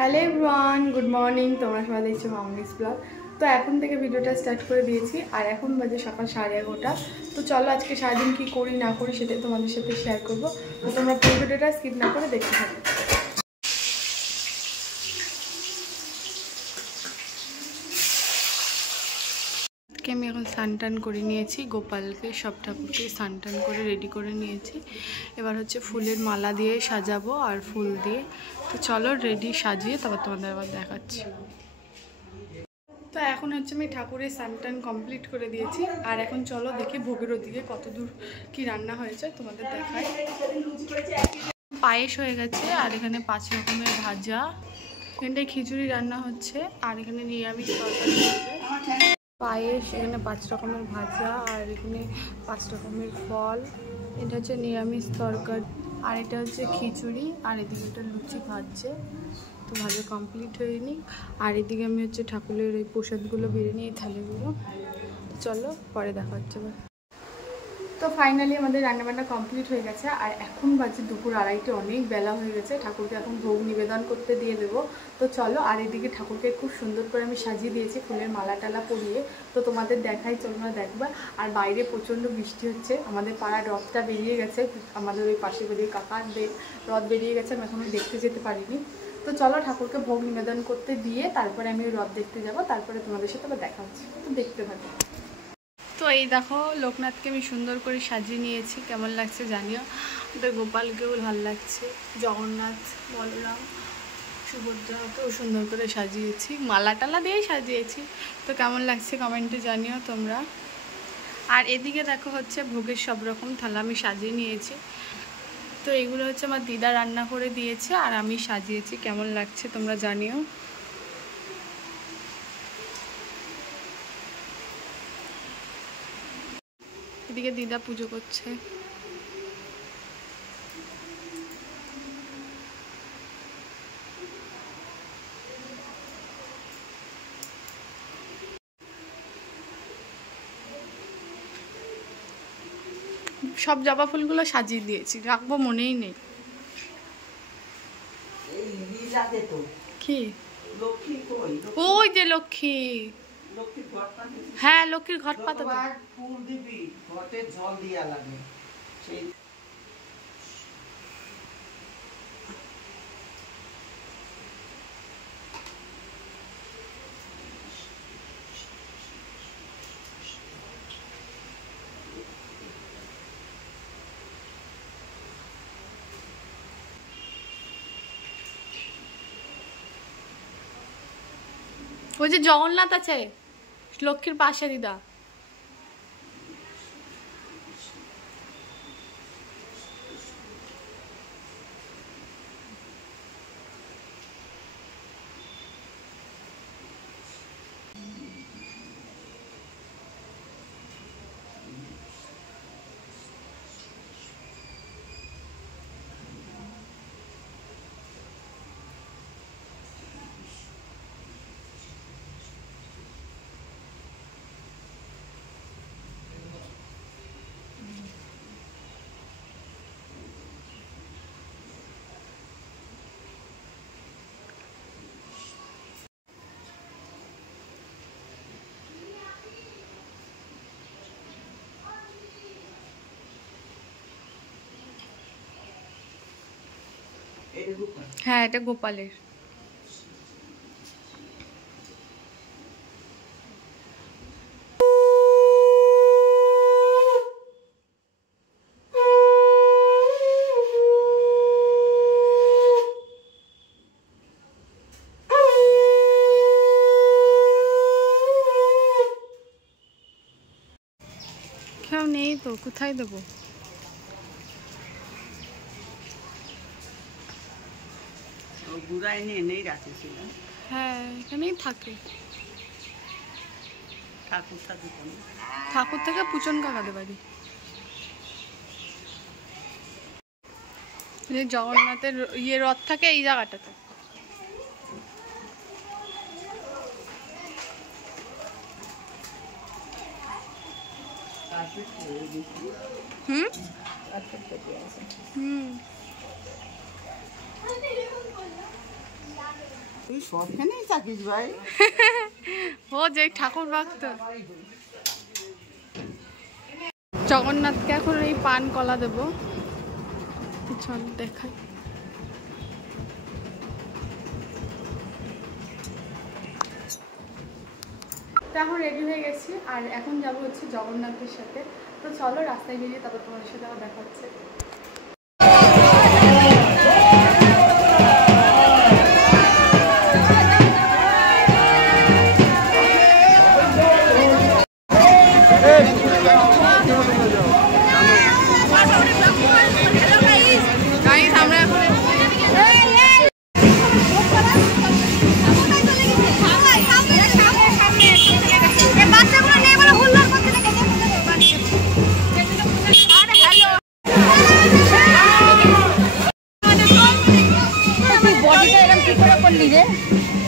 Hello everyone, good morning. তোমরা সবাই দেখছো মামনিস ব্লগ। তো এখন থেকে ভিডিওটা স্টার্ট করে দিয়েছি আর এখন বাজে সকাল 11:30। তো চলো আজকে সারাদিন কী করি না করি সেটাই তোমাদের সাথে শেয়ার করবো। তো তোমরা পুরো ভিডিওটা স্কিপ না করে দেখতে থাকো। আমি এখন স্নান করে নিয়েছি, গোপালকে সব ঠাকুরকে স্নান করে রেডি করে নিয়েছি। এবার হচ্ছে ফুলের মালা দিয়ে সাজাবো আর ফুল দিয়ে। তো চলো রেডি সাজিয়ে তারপর তোমাদের আবার দেখাচ্ছি। তো এখন হচ্ছে আমি ঠাকুরের স্নান কমপ্লিট করে দিয়েছি আর এখন চলো দেখি ভোগের ওদিকে কত দূর কি রান্না হয়েছে তোমাদের দেখায়। পায়েস হয়ে গেছে আর এখানে 5 রকমের ভাজা, এখানটায় খিচুড়ি রান্না হচ্ছে আর এখানে নিরামিষ তরকারি হবে। পায়েস, এখানে 5 রকমের ভাজা আর এখানে 5 রকমের ফল। এটা হচ্ছে নিরামিষ তরকারি আর এটা হচ্ছে খিচুড়ি আর এদিকে একটা লুচি ভাজছে। তো ভালো কমপ্লিট হয়নি আর এদিকে আমি হচ্ছে ঠাকুরের ওই প্রসাদগুলো বেড়ে নিয়ে থালিগুলো। চলো পরে দেখা হচ্ছে। তো ফাইনালি আমাদের রান্নাবান্না কমপ্লিট হয়ে গেছে আর এখন বাজে দুপুর 2:30, অনেক বেলা হয়ে গেছে। ঠাকুরকে এখন ভোগ নিবেদন করতে দিয়ে দেবো। তো চলো, আর এদিকে ঠাকুরকে খুব সুন্দর করে আমি সাজিয়ে দিয়েছি ফুলের মালা টালা পরিয়ে। তো তোমাদের দেখাই, তোমরা দেখবা। আর বাইরে প্রচণ্ড বৃষ্টি হচ্ছে, আমাদের পাড়ার রথটা বেরিয়ে গেছে, আমাদের ওই পাশে বেরিয়ে কাকার রথ বেরিয়ে গেছে, আমি এখনও দেখতে যেতে পারিনি। তো চলো ঠাকুরকে ভোগ নিবেদন করতে দিয়ে তারপরে আমি ওই রথ দেখতে যাব, তারপরে তোমাদের সাথে আবার দেখা হচ্ছে। তো দেখতে থাকো। তো এই দেখো লোকনাথকে আমি সুন্দর করে সাজিয়ে নিয়েছি, কেমন লাগছে জানিও। ওদের গোপালকেও ভালো লাগছে, জগন্নাথ, বলরাম, সুভদ্রাকেও সুন্দর করে সাজিয়েছি, মালা টালা দিয়েই সাজিয়েছি। তো কেমন লাগছে কমেন্টে জানিও তোমরা। আর এদিকে দেখো হচ্ছে ভোগের সব রকম থালা আমি সাজিয়ে নিয়েছি। তো এগুলো হচ্ছে আমার দিদা রান্না করে দিয়েছে আর আমি সাজিয়েছি, কেমন লাগছে তোমরা জানিও। এদিকে দিদা পুজো করছে। সব জবা ফুলগুলো সাজিয়ে দিয়েছি, রাখবো মনেই নেই। কি ওই যে লক্ষ্মী, হ্যাঁ লক্ষ্মীর ঘট পাতা ফুল দিবি, ঘটে জল দিয়া লাগে। ওই যে জগন্নাথ আছে লক্ষ্মীর পাশে দিদা। হ্যাঁ এটা গোপালের। কেউ নেই তো, কোথায় দেবো? হ্যাঁ এখানেই থাকে। ঠাকুর থেকে পুচন কাকাদের বাড়ি। জগন্নাথের ইয়ে রথ থাকে এই জায়গাটাতে। হুম হুম তুই সবখানেই থাকিস ভাই। ও যে ঠাকুর ভক্ত। জগন্নাথকে এখন এই পান কলা দেবো, চল দেখাই। এখন রেডি হয়ে গেছি আর এখন যাবো হচ্ছে জগন্নাথের সাথে। তো চলো রাস্তায় বেরিয়ে তারপর তোমাদের সাথে আবার দেখা হচ্ছে।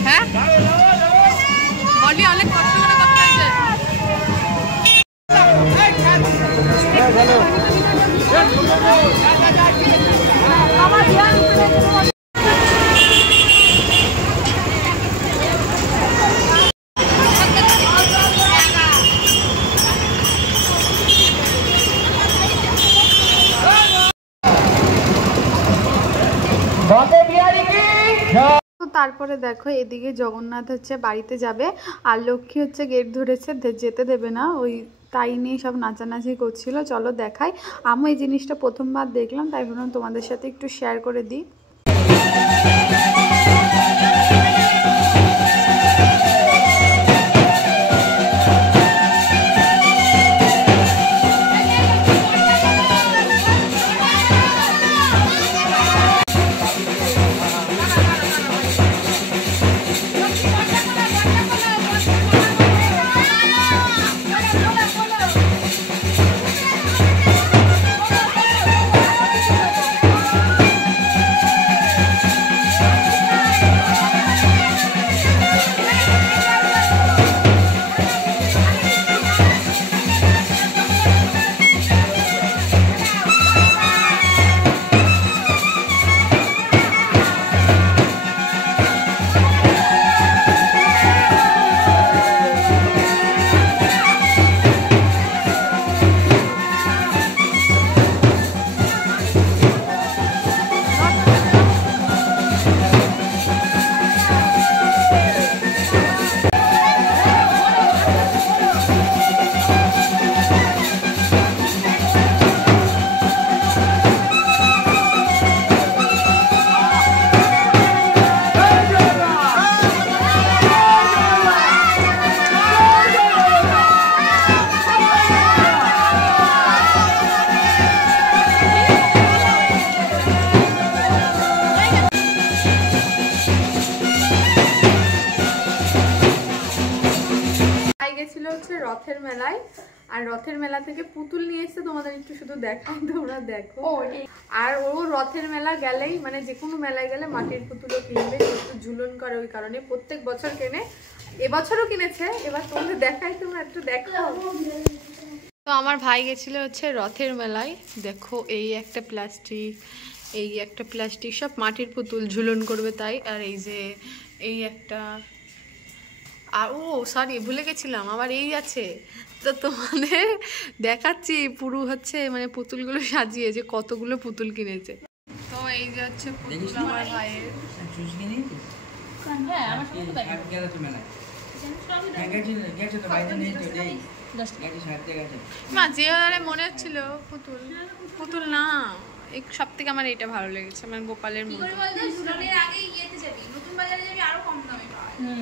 হ্যাঁ বডি অনেক কষ্ট করে করতে হয়েছে। তারপরে দেখো এদিকে জগন্নাথ হচ্ছে বাড়িতে যাবে আর লক্ষ্মী হচ্ছে গেট ধরেছে, যেতে দেবে না, ওই তাই নিয়ে সব নাচানাচি করছিল। চলো দেখাই। আমি এই জিনিসটা প্রথমবার দেখলাম, তাই ভাবলাম তোমাদের সাথে একটু শেয়ার করে দিই। রথের মেলায়, আর রথের মেলা থেকে পুতুল নিয়ে এসে তোমাদের একটু শুধু দেখাই, তোমরা দেখো। আর ও রথের মেলা গেলেই মানে যে কোনো মেলায় গেলে মাটির পুতুলও কিনবে, একটু ঝুলন করে, ওই কারণে প্রত্যেক বছর কেনে, এবছরও কিনেছে। এবার তোমাদের দেখাই, তোমরা একটু দেখো। তো আমার ভাই গেছিল হচ্ছে রথের মেলায়, দেখো এই একটা প্লাস্টিক, এই একটা প্লাস্টিক, সব মাটির পুতুল ঝুলন করবে তাই। আর এই যে এই একটা, আর ও সরি ভুলে গেছিলাম, আবার এই আছে। তো তোমাদের দেখাচ্ছি পুরো হচ্ছে মানে পুতুলগুলো সাজিয়ে যে কতগুলো পুতুল কিনেছে। তো এই যে হচ্ছে পুতুল আমার ভাইয়ের। মা যে মনে হচ্ছিল পুতুল, পুতুল না, সব থেকে আমার এটা ভালো লেগেছে, আমার গোপালের মতো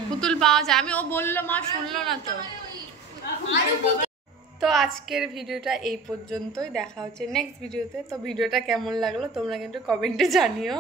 পুতুল পাওয়া যায়। আমি ও বললো, মা শুনলো না তো। তো আজকের ভিডিওটা এই পর্যন্তই, দেখা হচ্ছে নেক্সট ভিডিওতে। তো ভিডিওটা কেমন লাগলো তোমরা কিন্তু কমেন্টে জানিও।